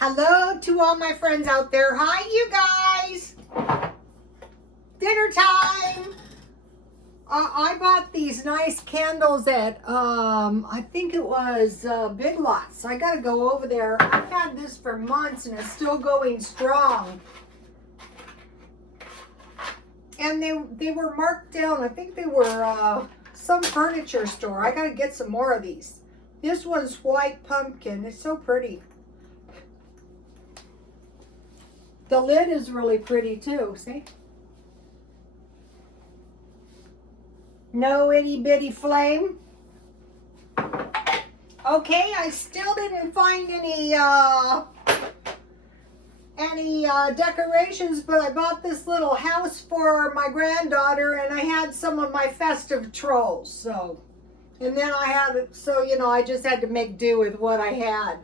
Hello to all my friends out there. Hi, you guys. Dinner time. I bought these nice candles at, I think it was Big Lots. I got to go over there. I've had this for months and it's still going strong. And they were marked down. I think they were some furniture store. I got to get some more of these. This one's white pumpkin. It's so pretty. The lid is really pretty too, see? No itty bitty flame. Okay, I still didn't find any decorations, but I bought this little house for my granddaughter, and I had some of my festive trolls. So, and then I had, so you know, I just had to make do with what I had.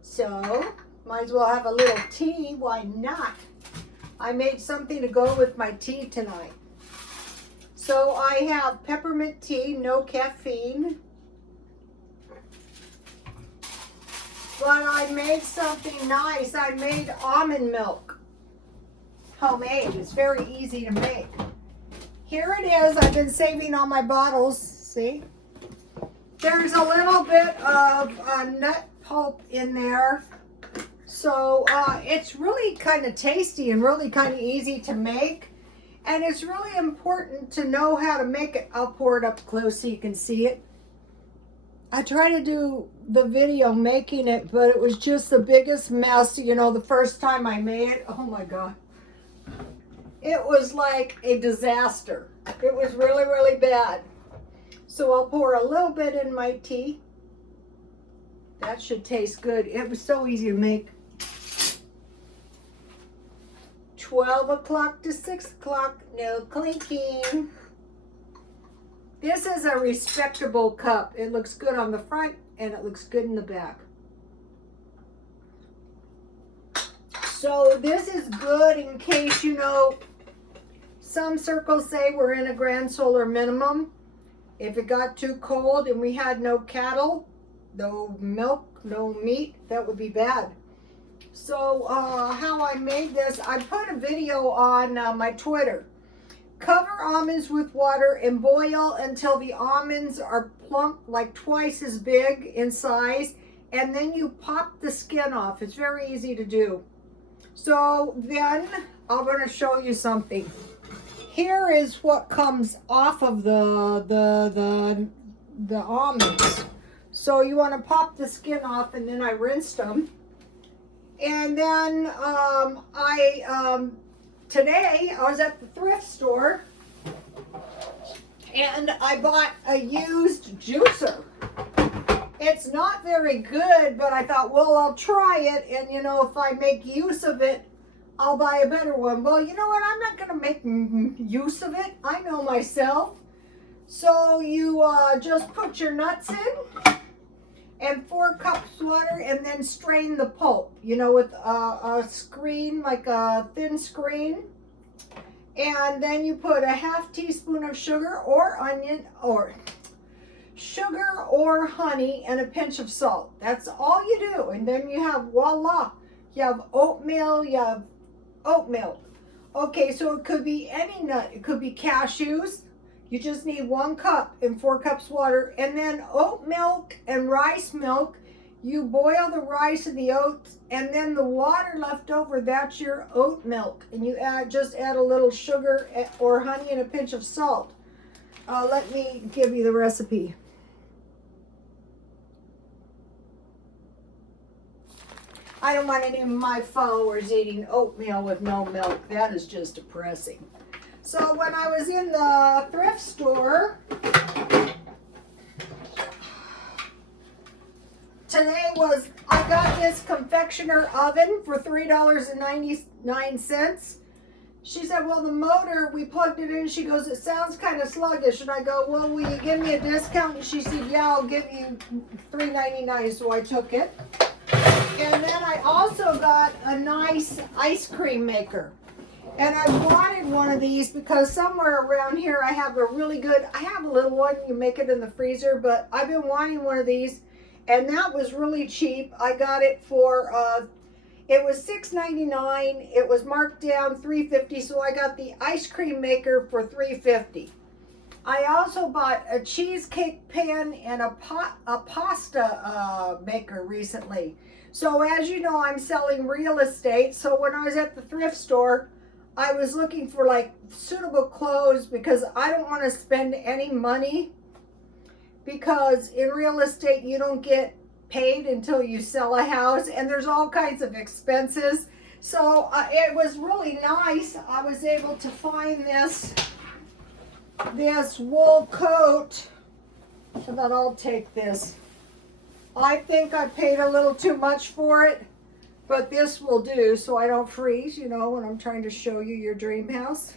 So, might as well have a little tea. Why not? I made something to go with my tea tonight. So I have peppermint tea, no caffeine. But I made something nice. I made almond milk. Homemade. It's very easy to make. Here it is. I've been saving all my bottles. See? There's a little bit of nut pulp in there. So it's really kind of tasty and really kind of easy to make. And it's really important to know how to make it. I'll pour it up close so you can see it. I tried to do the video making it, but it was just the biggest mess. You know, the first time I made it, oh my God. It was like a disaster. It was really, really bad. So I'll pour a little bit in my tea. That should taste good. It was so easy to make. 12 o'clock to 6 o'clock, no clinking. This is a respectable cup. It looks good on the front and it looks good in the back. So this is good in case, you know, some circles say we're in a grand solar minimum. If it got too cold and we had no cattle, no milk, no meat, that would be bad. So how I made this, I put a video on my Twitter. Cover almonds with water and boil until the almonds are plump, like twice as big in size, and then you pop the skin off. It's very easy to do. So then I'm going to show you something. Here is what comes off of the almonds. So you want to pop the skin off, and then I rinsed them. And then today I was at the thrift store and I bought a used juicer. It's not very good, but I thought, well, I'll try it, and you know, if I make use of it, I'll buy a better one. Well, you know what? I'm not going to make use of it. I know myself. So you just put your nuts in. And 4 cups water, and then strain the pulp, you know, with a screen, like a thin screen. And then you put a ½ teaspoon of sugar or honey and a pinch of salt. That's all you do. And then you have, voila, you have oatmeal, you have oat milk. Okay, so it could be any nut. It could be cashews. You just need 1 cup and 4 cups water, and then oat milk and rice milk. You boil the rice and the oats, and then the water left over, that's your oat milk. And you just add a little sugar or honey and a pinch of salt. Let me give you the recipe. I don't want any of my followers eating oatmeal with no milk. That is just depressing. So when I was in the thrift store, today I got this confectioner oven for $3.99. She said, well, the motor, we plugged it in. She goes, it sounds kind of sluggish. And I go, well, will you give me a discount? And she said, yeah, I'll give you $3.99. So I took it. And then I also got a nice ice cream maker. And I wanted one of these because somewhere around here I have a really good, I have a little one, you make it in the freezer, but I've been wanting one of these, and that was really cheap. I got it for It was $6.99. It was marked down $3.50, so I got the ice cream maker for $3.50. I also bought a cheesecake pan and a pasta maker recently. So as you know, I'm selling real estate. So when I was at the thrift store, I was looking for like suitable clothes because I don't want to spend any money, because in real estate you don't get paid until you sell a house, and there's all kinds of expenses. So it was really nice. I was able to find this wool coat. I thought I'll take this. I think I paid a little too much for it, but this will do so I don't freeze, you know, when I'm trying to show you your dream house.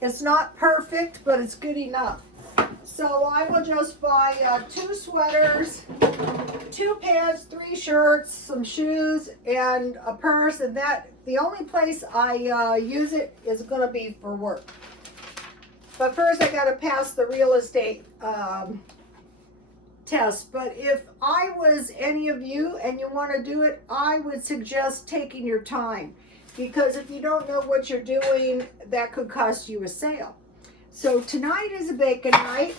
It's not perfect, but it's good enough. So I will just buy 2 sweaters, 2 pants, 3 shirts, some shoes, and a purse. And that the only place I use it is going to be for work. But first I got to pass the real estate test. But if I was any of you and you want to do it, I would suggest taking your time, because if you don't know what you're doing, that could cost you a sale. So tonight is a bacon night.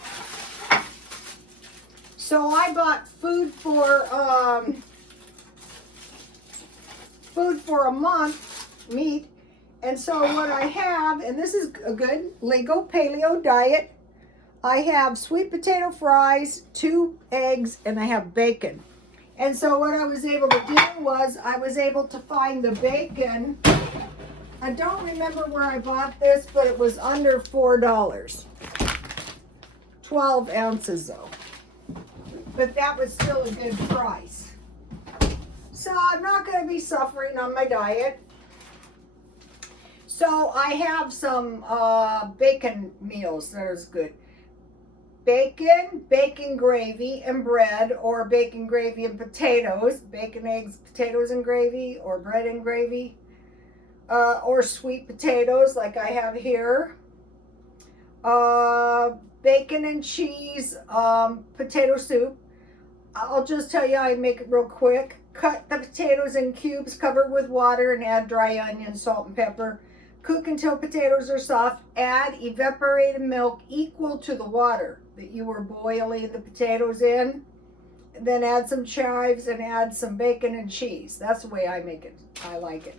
So I bought food for a month, meat. And so what I have, and this is a good legal paleo diet, I have sweet potato fries, 2 eggs, and I have bacon. And so what I was able to do was I was able to find the bacon. I don't remember where I bought this, but it was under $4. 12 ounces though. But that was still a good price. So I'm not going to be suffering on my diet. So I have some bacon meals that is good. Bacon, bacon gravy and bread, or bacon gravy and potatoes. Bacon, eggs, potatoes and gravy, or bread and gravy. Or sweet potatoes like I have here. Bacon and cheese, potato soup. I'll just tell you, I make it real quick. Cut the potatoes in cubes, cover with water, and add dry onion, salt, and pepper. Cook until potatoes are soft. Add evaporated milk equal to the water that you were boiling the potatoes in. Then add some chives and add some bacon and cheese. That's the way I make it. I like it.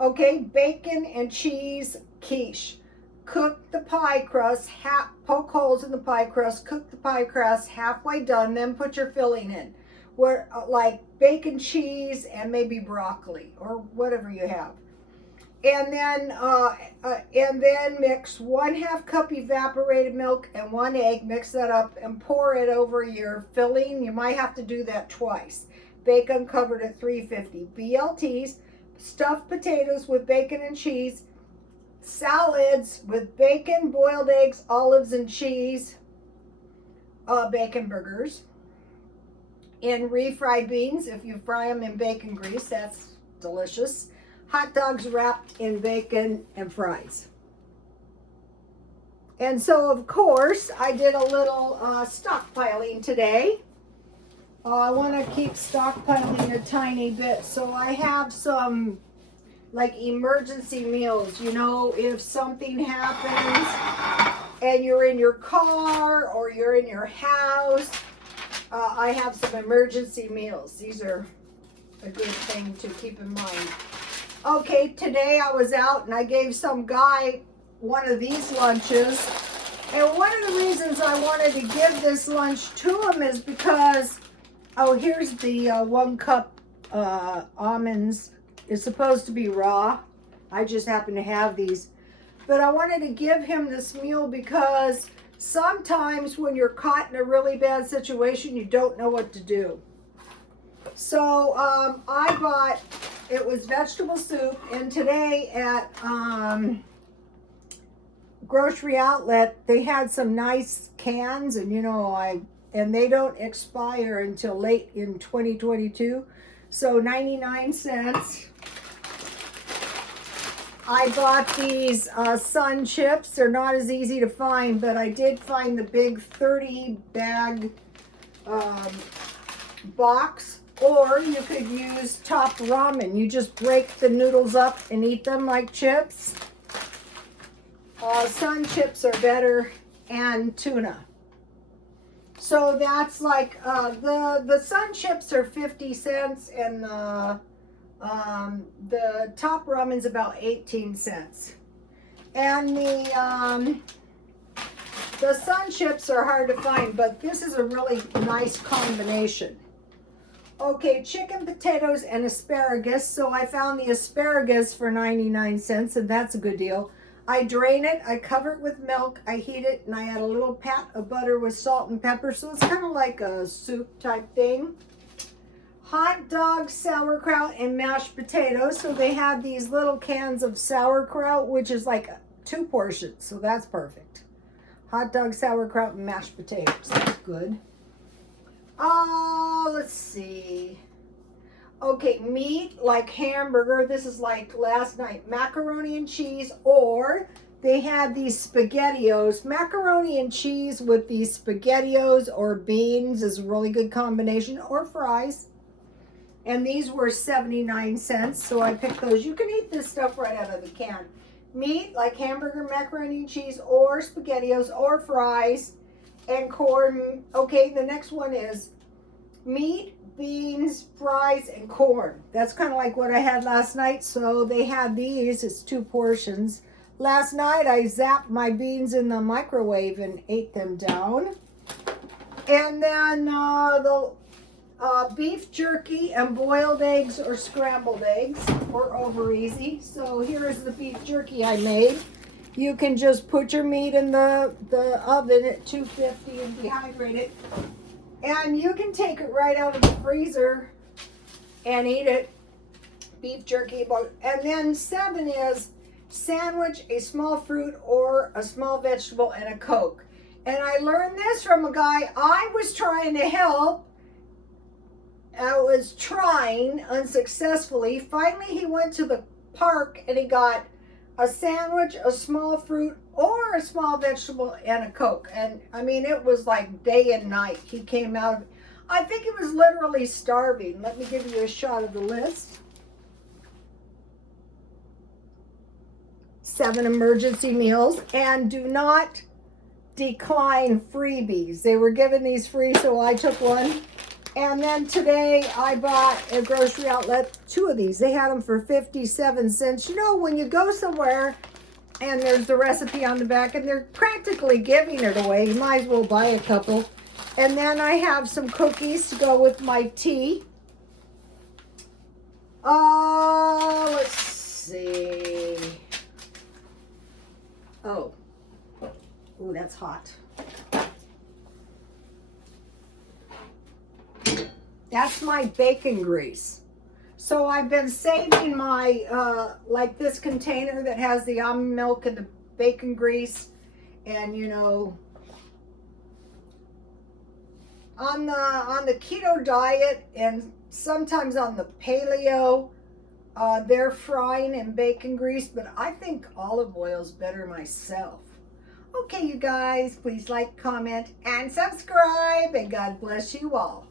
Okay, bacon and cheese quiche. Cook the pie crust, poke holes in the pie crust, cook the pie crust halfway done, then put your filling in. Like bacon, cheese, and maybe broccoli, or whatever you have. And then mix 1/2 cup evaporated milk and 1 egg. Mix that up and pour it over your filling. You might have to do that twice. Bacon covered at 350. BLTs, stuffed potatoes with bacon and cheese. Salads with bacon, boiled eggs, olives, and cheese. Bacon burgers. And refried beans, if you fry them in bacon grease, that's delicious. Hot dogs wrapped in bacon and fries. And so, of course, I did a little stockpiling today. I want to keep stockpiling a tiny bit. So I have some like emergency meals. You know, if something happens and you're in your car or you're in your house, I have some emergency meals. These are a good thing to keep in mind. Okay, today I was out and I gave some guy one of these lunches. And one of the reasons I wanted to give this lunch to him is because, oh, here's the 1 cup almonds. It's supposed to be raw. I just happen to have these. But I wanted to give him this meal because sometimes when you're caught in a really bad situation, you don't know what to do. So I bought, it was vegetable soup, and today at Grocery Outlet, they had some nice cans, and you know, and they don't expire until late in 2022. So 99 cents. I bought these Sun chips. They're not as easy to find, but I did find the big 30 bag box Or you could use top ramen. You just break the noodles up and eat them like chips. Sun chips are better, and tuna. So that's like the sun chips are 50 cents, and the top ramen's about 18 cents. And the sun chips are hard to find, but this is a really nice combination. Okay, chicken, potatoes, and asparagus. So I found the asparagus for 99 cents, and that's a good deal. I drain it, I cover it with milk, I heat it, and I add a little pat of butter with salt and pepper. So it's kind of like a soup type thing. Hot dog, sauerkraut, and mashed potatoes. So they have these little cans of sauerkraut, which is like 2 portions. So that's perfect. Hot dog, sauerkraut, and mashed potatoes. That's good. Let's see. Okay, meat like hamburger. This is like last night. Macaroni and cheese, or they had these SpaghettiOs. Macaroni and cheese with these SpaghettiOs or beans is a really good combination, or fries. And these were 79 cents, so I picked those. You can eat this stuff right out of the can. Meat like hamburger, macaroni and cheese, or SpaghettiOs, or fries, and corn. Okay, the next one is meat, beans, fries, and corn. That's kind of like what I had last night. So they had these. It's 2 portions. Last night I zapped my beans in the microwave and ate them down. And then the beef jerky and boiled eggs or scrambled eggs were over easy. So here's the beef jerky I made. You can just put your meat in the oven at 250 and dehydrate it. And you can take it right out of the freezer and eat it. Beef jerky. And then 7 is sandwich, a small fruit or a small vegetable, and a Coke. And I learned this from a guy I was trying to help. I was trying unsuccessfully. Finally, he went to the park and he got a sandwich, a small fruit, or a small vegetable, and a Coke. And I mean, it was like day and night. He came out, I think he was literally starving. Let me give you a shot of the list. 7 emergency meals, and do not decline freebies. They were given these free, so I took one. And then today I bought at a grocery outlet 2 of these. They had them for 57 cents. You know, when you go somewhere and there's the recipe on the back and they're practically giving it away, you might as well buy a couple. And then I have some cookies to go with my tea. Let's see. Oh, that's hot. That's my bacon grease. So I've been saving my, like this container that has the almond milk and the bacon grease. And you know, on the keto diet and sometimes on the paleo, they're frying in bacon grease, but I think olive oil is better myself. Okay, you guys, please like, comment, and subscribe, and God bless you all.